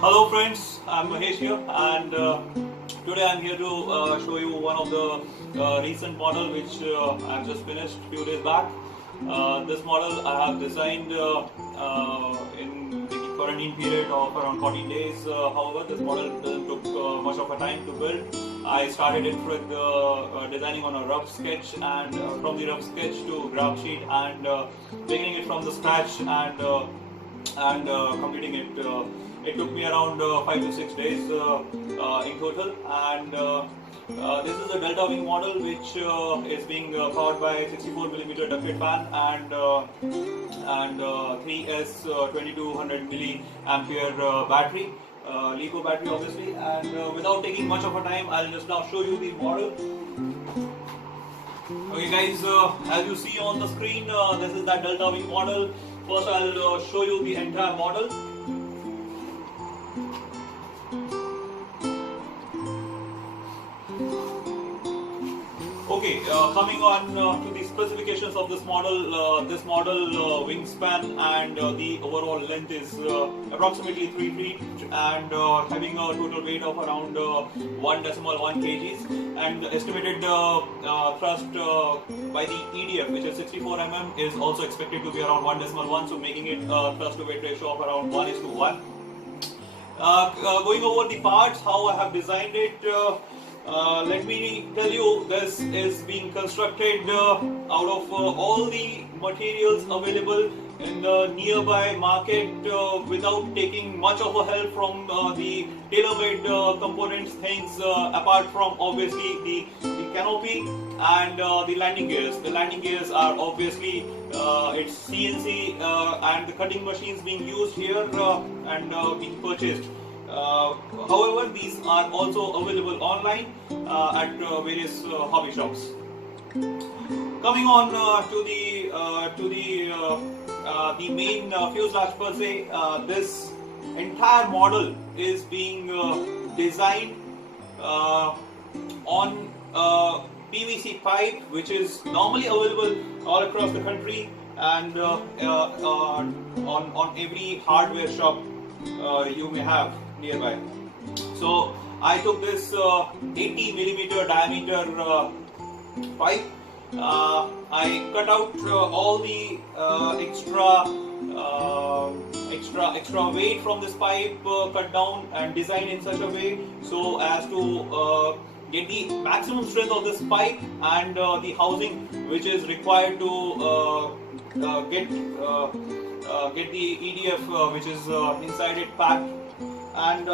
Hello friends, I'm Mahesh here, and today I'm here to show you one of the recent model which I've just finished few days back. This model I have designed in the quarantine period of around 14 days. However, this model doesn't took much of a time to build. I started it with designing on a rough sketch, and from the rough sketch to graph sheet, and taking it from the scratch and completing it. It took me around 5 to 6 days in total, and this is a delta wing model which is being powered by 64mm ducted fan and 3S 2200 milliampere battery, LiPo battery obviously. And without taking much of a time, I'll just now show you the model. Okay guys, as you see on the screen, this is that delta wing model. First I'll show you the entire model. Okay, coming on to the specifications of this model wingspan and the overall length is approximately 3 feet and having a total weight of around 1.1 kgs, and estimated thrust by the EDF, which is 64 mm, is also expected to be around 1.1, so making it a thrust to weight ratio of around 1:1. Going over the parts, how I have designed it. Let me tell you, this is being constructed out of all the materials available in the nearby market without taking much of a help from the tailor-made components, things apart from obviously the canopy and the landing gears. The landing gears are obviously it's CNC and the cutting machines being used here and being purchased. However, these are also available online at various hobby shops. Coming on to the main fuselage per se, this entire model is being designed on PVC pipe, which is normally available all across the country and on every hardware shop you may have nearby. So I took this 80mm diameter pipe. I cut out all the extra weight from this pipe, cut down and designed in such a way so as to get the maximum strength of this pipe and the housing which is required to get the EDF which is inside it packed, and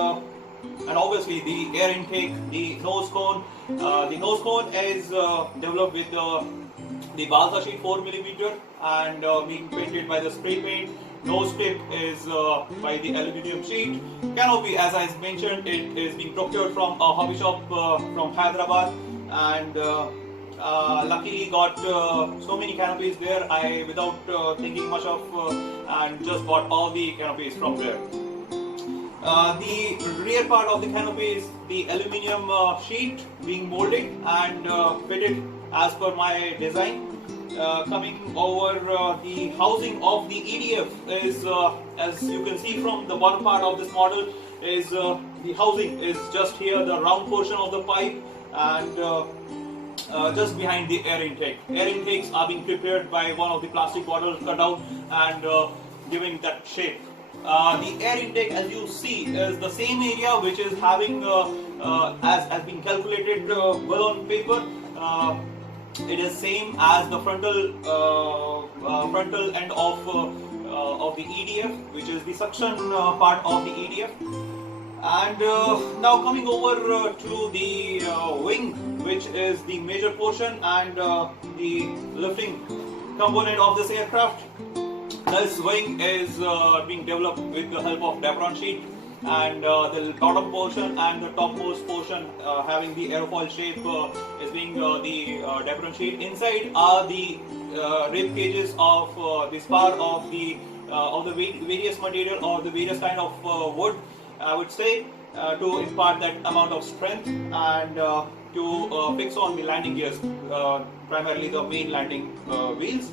obviously the air intake, the nose cone. The nose cone is developed with the balsa sheet 4mm and being painted by the spray paint. Nose tip is by the aluminium sheet. Canopy, as I mentioned, it is being procured from a hobby shop from Hyderabad, and luckily got so many canopies there. I, without thinking much of, and just bought all the canopies from there. The rear part of the canopy is the aluminium sheet being molded and fitted as per my design. Coming over the housing of the EDF is, as you can see from the bottom part of this model, is the housing is just here, the round portion of the pipe, and just behind the air intake. Air intakes are being prepared by one of the plastic bottles cut out and giving that shape. The air intake, as you see, is the same area which is having as been calculated well on paper. It is same as the frontal end of the EDF, which is the suction part of the EDF. And now coming over to the wing, which is the major portion and the lifting component of this aircraft. This wing is being developed with the help of Dapron sheet, and the bottom portion and the topmost portion having the aerofoil shape is being the Dapron sheet. Inside are the rib cages of the spar of the various material or the various kind of wood, I would say, to impart that amount of strength and to fix on the landing gears, primarily the main landing wheels.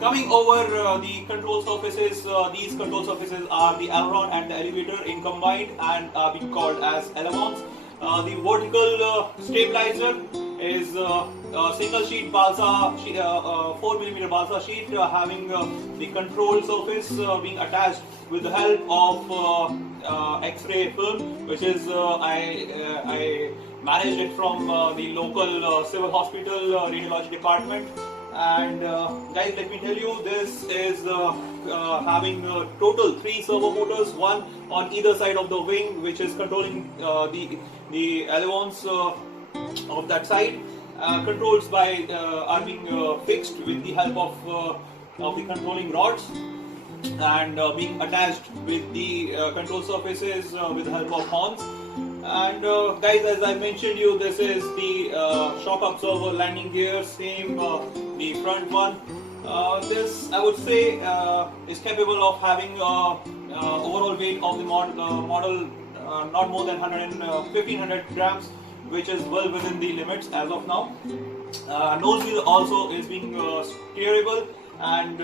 Coming over the control surfaces, these control surfaces are the aileron and the elevator in combined and are being called as ailerons. The vertical stabilizer is a single sheet balsa, 4mm balsa sheet having the control surface being attached with the help of X-ray film, which is I managed it from the local civil hospital radiology department. And guys, let me tell you, this is having total 3 servo motors, one on either side of the wing, which is controlling the ailerons of that side. Controls by are being fixed with the help of the controlling rods, and being attached with the control surfaces with the help of horns. And guys, as I mentioned you, this is the shock absorber landing gear, same the front one. This, I would say, is capable of having overall weight of the model not more than 1500 grams, which is well within the limits as of now. Nose wheel also is being steerable and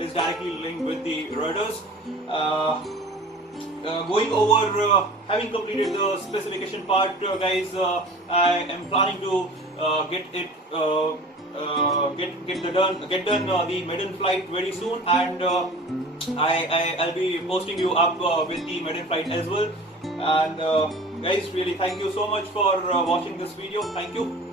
is directly linked with the rudders. Going over, having completed the specification part, guys, I am planning to get done the maiden flight very soon, and I'll be posting you up with the maiden flight as well. And guys, really thank you so much for watching this video. Thank you.